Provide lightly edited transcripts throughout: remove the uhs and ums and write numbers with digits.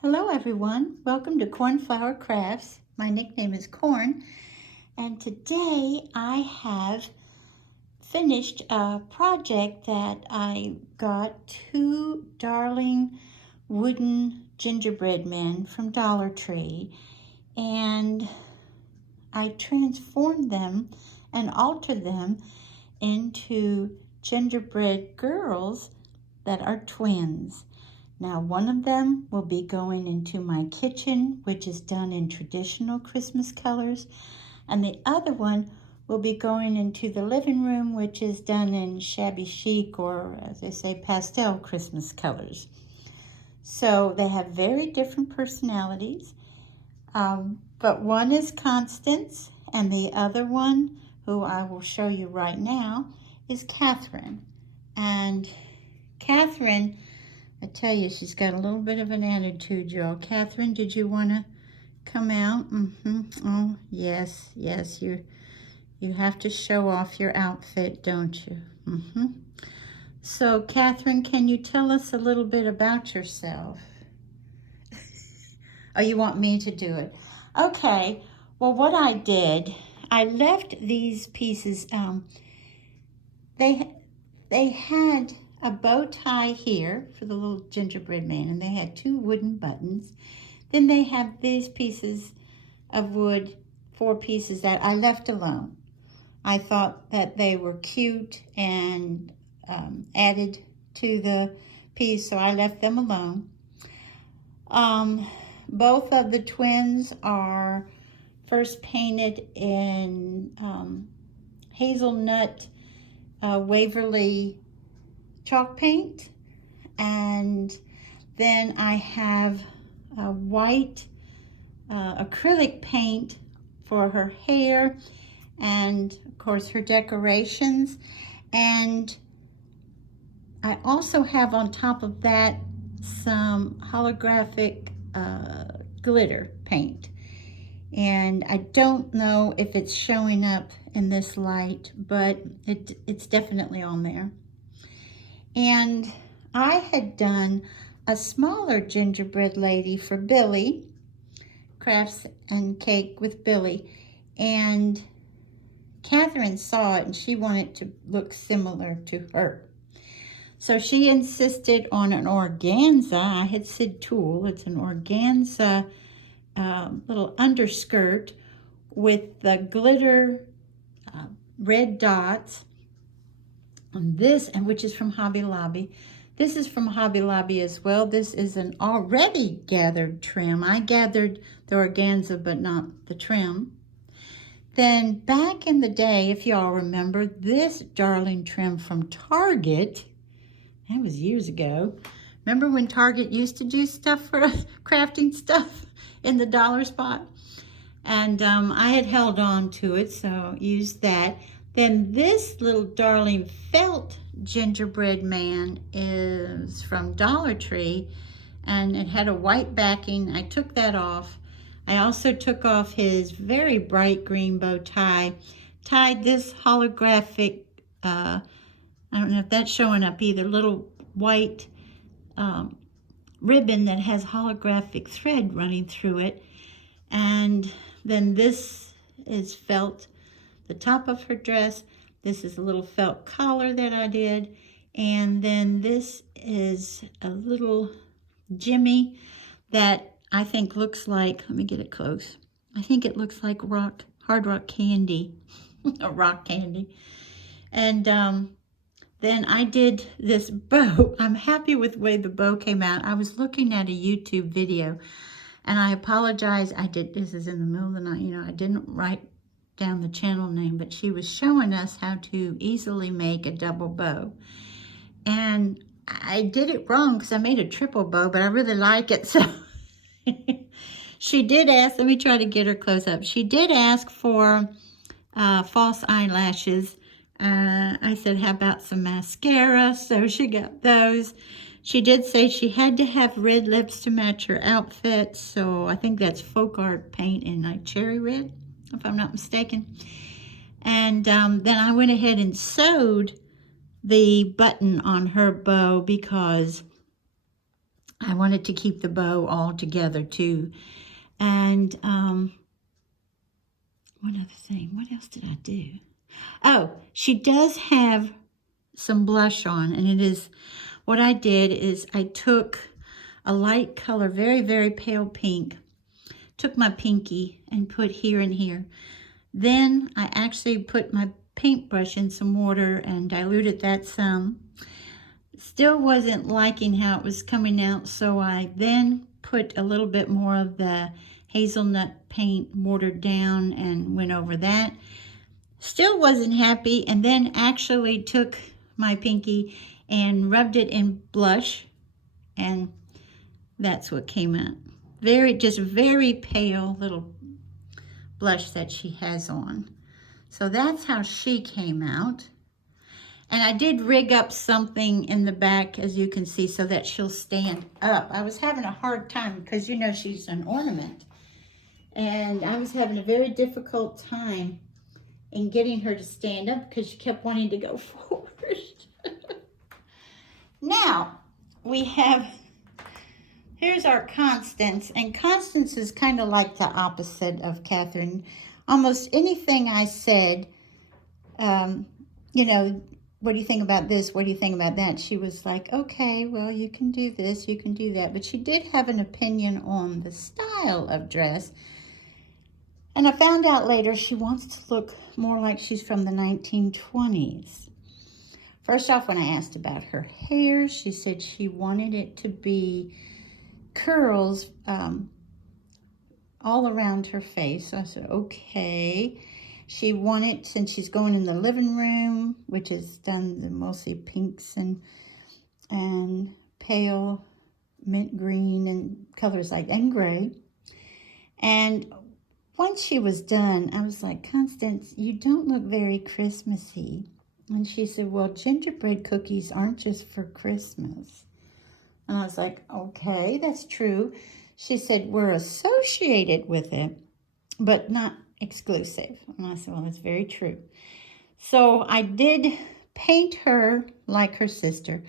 Hello everyone, welcome to Cornflower Crafts. My nickname is Corn, and today I have finished a project that I got two darling wooden gingerbread men from Dollar Tree, and I transformed them and altered them into gingerbread girls that are twins. Now, one of them will be going into my kitchen, which is done in traditional Christmas colors, and the other one will be going into the living room, which is done in shabby chic, or as they say, pastel Christmas colors. So they have very different personalities, but one is Constance, and the other one, who I will show you right now, is Catherine. And Catherine, I tell you, she's got a little bit of an attitude, y'all. Catherine, did you want to come out? Oh, yes, you have to show off your outfit, don't you? So, Catherine, can you tell us a little bit about yourself? Oh, you want me to do it? Okay. Well, what I did, I left these pieces. They had a bow tie here for the little gingerbread man, and they had two wooden buttons. Then they have these pieces of wood, 4 pieces that I left alone. I thought that they were cute and added to the piece, so I left them alone. Both of the twins are first painted in hazelnut Waverly chalk paint, and then I have a white acrylic paint for her hair, and of course her decorations. And I also have on top of that some holographic glitter paint, and I don't know if it's showing up in this light, but it's definitely on there. And I had done a smaller gingerbread lady for Billy, Crafts and Cake with Billy, and Catherine saw it and she wanted to look similar to her. So she insisted on an organza. I had said tulle. It's an organza little underskirt with the glitter red dots. And this, and which is from Hobby Lobby. This is from Hobby Lobby as well. This is an already gathered trim. I gathered the organza, but not the trim. Then back in the day, if y'all remember, this darling trim from Target, that was years ago. Remember when Target used to do stuff for us, crafting stuff in the dollar spot? And I had held on to it, so used that. Then this little darling felt gingerbread man is from Dollar Tree, and it had a white backing. I took that off. I also took off his very bright green bow tie, tied this holographic, I don't know if that's showing up either, little white ribbon that has holographic thread running through it. And then this is felt, the top of her dress. This is a little felt collar that I did. And then this is a little jimmy that I think looks like, let me get it close. I think it looks like hard rock candy, a rock candy. And then I did this bow. I'm happy with the way the bow came out. I was looking at a YouTube video, and I apologize. This is in the middle of the night. I didn't write down the channel name, but she was showing us how to easily make a double bow. And I did it wrong because I made a triple bow, but I really like it. So she did ask, let me try to get her close up. She did ask for false eyelashes. I said, how about some mascara? So she got those. She did say she had to have red lips to match her outfit. So I think that's folk art paint in like cherry red, if I'm not mistaken. And then I went ahead and sewed the button on her bow because I wanted to keep the bow all together too. And one other thing, what else did I do? Oh, she does have some blush on, and it is, what I did is I took a light color, very, very pale pink, took my pinky and put here and here. Then I actually put my paintbrush in some water and diluted that some. Still wasn't liking how it was coming out, so I then put a little bit more of the hazelnut paint watered down and went over that. Still wasn't happy, and then actually took my pinky and rubbed it in blush, and that's what came out. Just very pale little blush that she has on. So that's how she came out. And I did rig up something in the back, as you can see, so that she'll stand up. I was having a hard time because, you know, she's an ornament. And I was having a very difficult time in getting her to stand up because she kept wanting to go forward. Now, here's our Constance. And Constance is kind of like the opposite of Catherine. Almost anything I said, you know, what do you think about this? What do you think about that? She was like, okay, well, you can do this, you can do that. But she did have an opinion on the style of dress. And I found out later she wants to look more like she's from the 1920s. First off, when I asked about her hair, she said she wanted it to be curls all around her face. So I said, okay. She wanted, since she's going in the living room, which is done mostly pinks and pale mint green and colors like, and gray. And once she was done, I was like, Constance, you don't look very Christmassy. And she said, well, gingerbread cookies aren't just for Christmas. And I was like, okay, that's true. She said, we're associated with it, but not exclusive. And I said, well, that's very true. So I did paint her like her sister.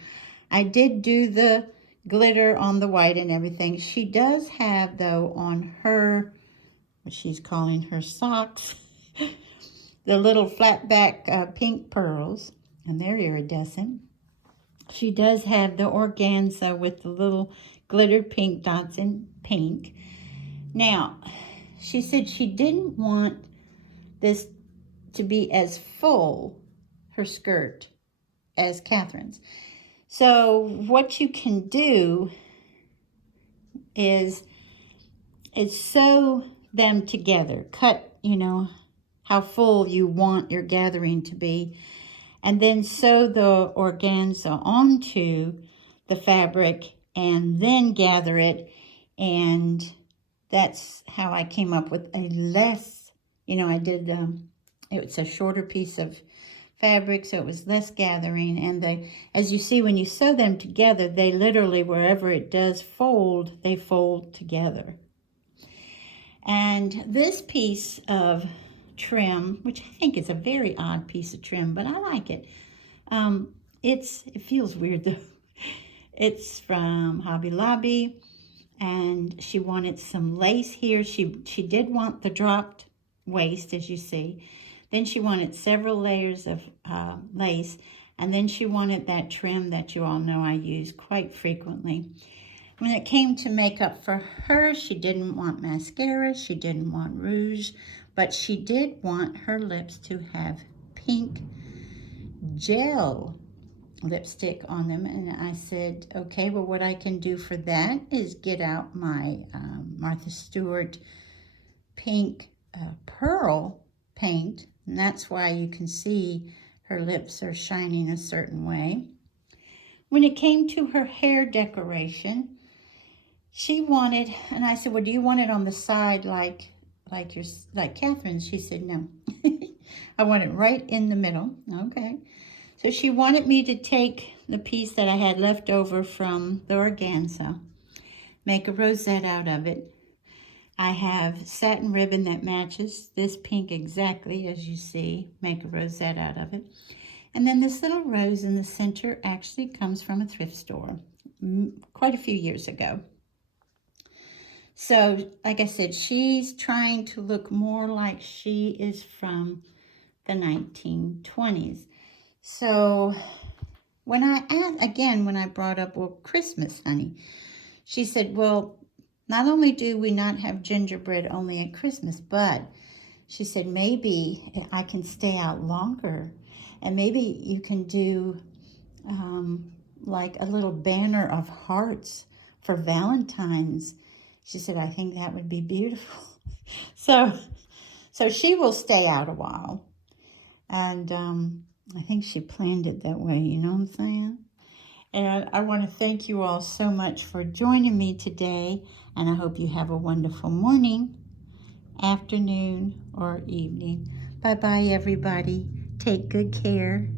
I did do the glitter on the white and everything. She does have, though, on her, what she's calling her socks, the little flat back pink pearls, and they're iridescent. She does have the organza with the little glittered pink dots in pink. Now, she said she didn't want this to be as full, her skirt, as Catherine's. So what you can do is sew them together. Cut, you know, how full you want your gathering to be. And then sew the organza onto the fabric and then gather it. And that's how I came up with a less, you know, I did, it's a shorter piece of fabric, so it was less gathering. And as you see, when you sew them together, they literally, wherever it does fold, they fold together. And this piece of trim, which I think is a very odd piece of trim, but I like it. It feels weird though. It's from Hobby Lobby, and she wanted some lace here. She did want the dropped waist, as you see. Then she wanted several layers of lace, and then she wanted that trim that you all know I use quite frequently. When it came to makeup for her, she didn't want mascara, she didn't want rouge, but she did want her lips to have pink gel lipstick on them. And I said, okay, well, what I can do for that is get out my Martha Stewart pink pearl paint. And that's why you can see her lips are shining a certain way. When it came to her hair decoration, she wanted, and I said, well, do you want it on the side like Catherine's? She said, no. I want it right in the middle. Okay. So she wanted me to take the piece that I had left over from the organza, make a rosette out of it. I have satin ribbon that matches this pink exactly, as you see, make a rosette out of it. And then this little rose in the center actually comes from a thrift store. quite a few years ago. So, like I said, she's trying to look more like she is from the 1920s. So, when I asked, again, when I brought up, well, Christmas, honey, she said, well, not only do we not have gingerbread only at Christmas, but she said, maybe I can stay out longer and maybe you can do like a little banner of hearts for Valentine's. She said, I think that would be beautiful. So she will stay out a while. And I think she planned it that way, you know what I'm saying? And I want to thank you all so much for joining me today. And I hope you have a wonderful morning, afternoon, or evening. Bye-bye, everybody. Take good care.